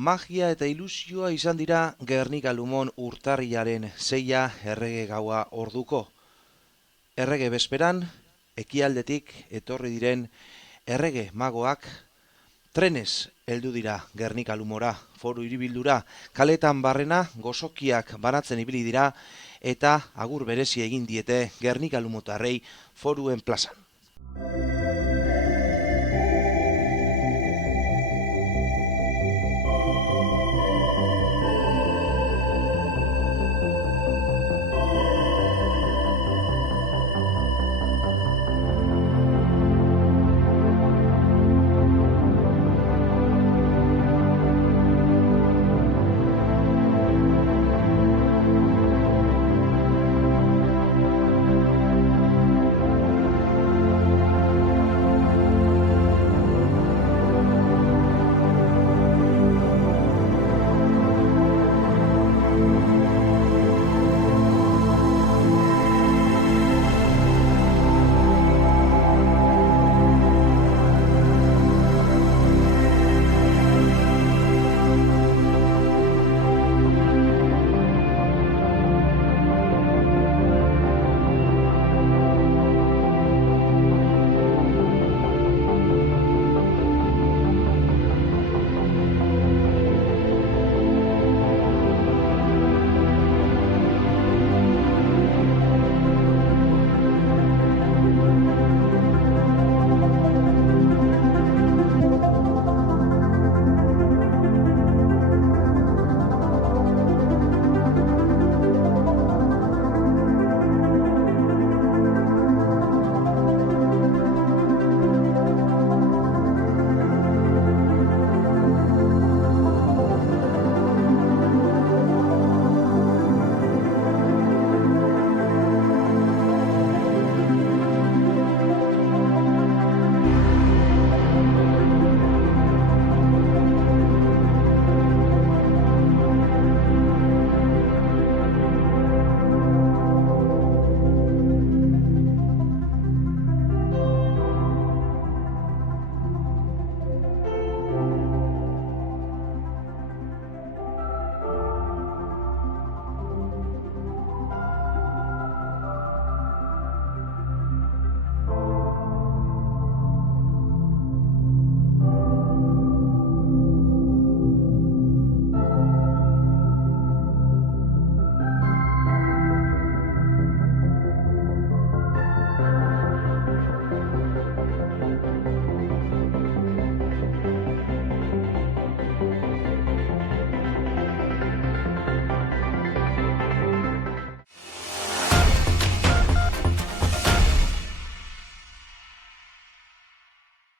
Magia eta ilusioa izan dira Gernika Lumon urtarrilaren 6 errege gaua orduko. Errege bezperan, ekialdetik etorri diren errege magoak trenez heldu dira Gernika Lumora, foru hiribildura, kaletan barrena gozokiak banatzen ibili dira eta agur berezi egin diete Gernika Lumotarrei foruen plazan.